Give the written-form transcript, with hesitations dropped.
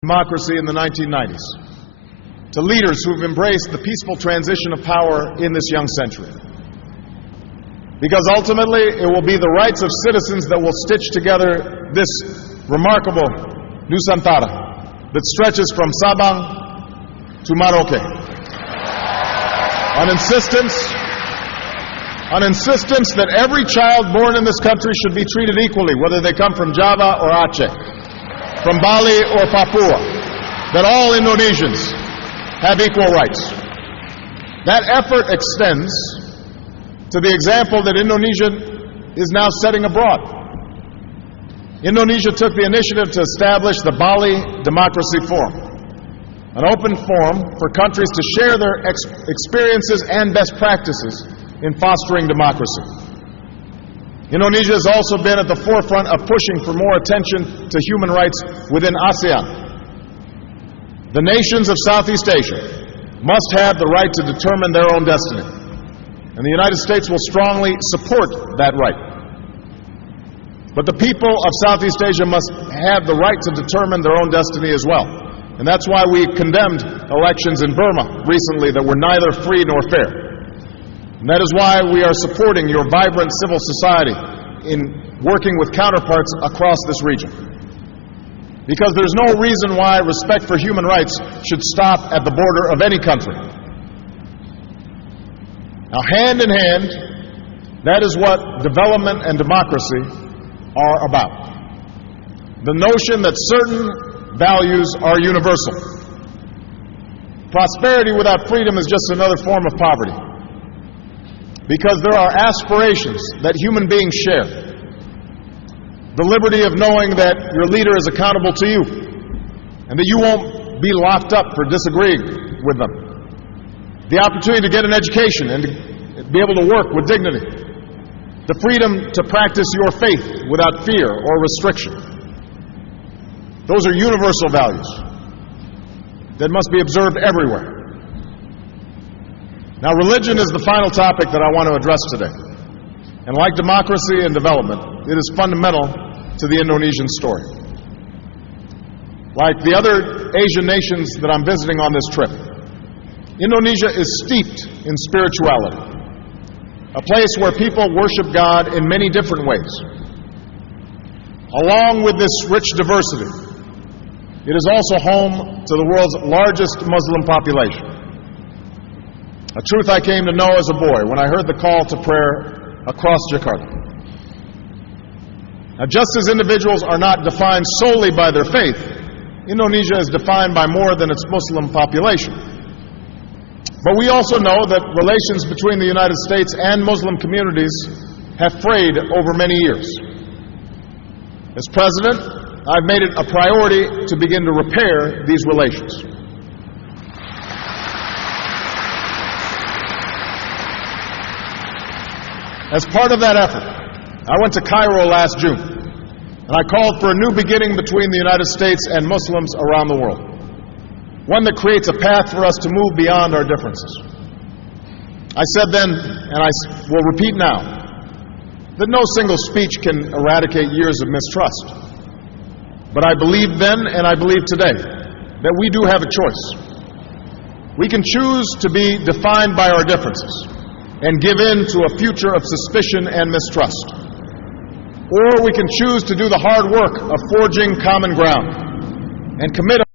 democracy in the 1990s, to leaders who've embraced the peaceful transition of power in this young century. Because ultimately, it will be the rights of citizens that will stitch together this remarkable Nusantara that stretches from Sabang to Maroke. On insistence that every child born in this country should be treated equally, whether they come from Java or Aceh, from Bali or Papua, that all Indonesians have equal rights. That effort extends to the example that Indonesia is now setting abroad. Indonesia took the initiative to establish the Bali Democracy Forum, an open forum for countries to share their experiences and best practices in fostering democracy. Indonesia has also been at the forefront of pushing for more attention to human rights within ASEAN. The nations of Southeast Asia must have the right to determine their own destiny, and the United States will strongly support that right. But the people of Southeast Asia must have the right to determine their own destiny as well. And that's why we condemned elections in Burma recently that were neither free nor fair. And that is why we are supporting your vibrant civil society in working with counterparts across this region. Because there's no reason why respect for human rights should stop at the border of any country. Now, hand in hand, that is what development and democracy are about. The notion that certain values are universal. Prosperity without freedom is just another form of poverty. Because there are aspirations that human beings share. The liberty of knowing that your leader is accountable to you and that you won't be locked up for disagreeing with them. The opportunity to get an education and to be able to work with dignity. The freedom to practice your faith without fear or restriction. Those are universal values that must be observed everywhere. Now, religion is the final topic that I want to address today. And like democracy and development, it is fundamental to the Indonesian story. Like the other Asian nations that I'm visiting on this trip, Indonesia is steeped in spirituality, a place where people worship God in many different ways. Along with this rich diversity, it is also home to the world's largest Muslim population. A truth I came to know as a boy when I heard the call to prayer across Jakarta. Now, just as individuals are not defined solely by their faith, Indonesia is defined by more than its Muslim population. But we also know that relations between the United States and Muslim communities have frayed over many years. As president, I've made it a priority to begin to repair these relations. As part of that effort, I went to Cairo last June, and I called for a new beginning between the United States and Muslims around the world, one that creates a path for us to move beyond our differences. I said then, and I will repeat now, that no single speech can eradicate years of mistrust. But I believed then, and I believe today, that we do have a choice. We can choose to be defined by our differences and give in to a future of suspicion and mistrust. Or we can choose to do the hard work of forging common ground and commit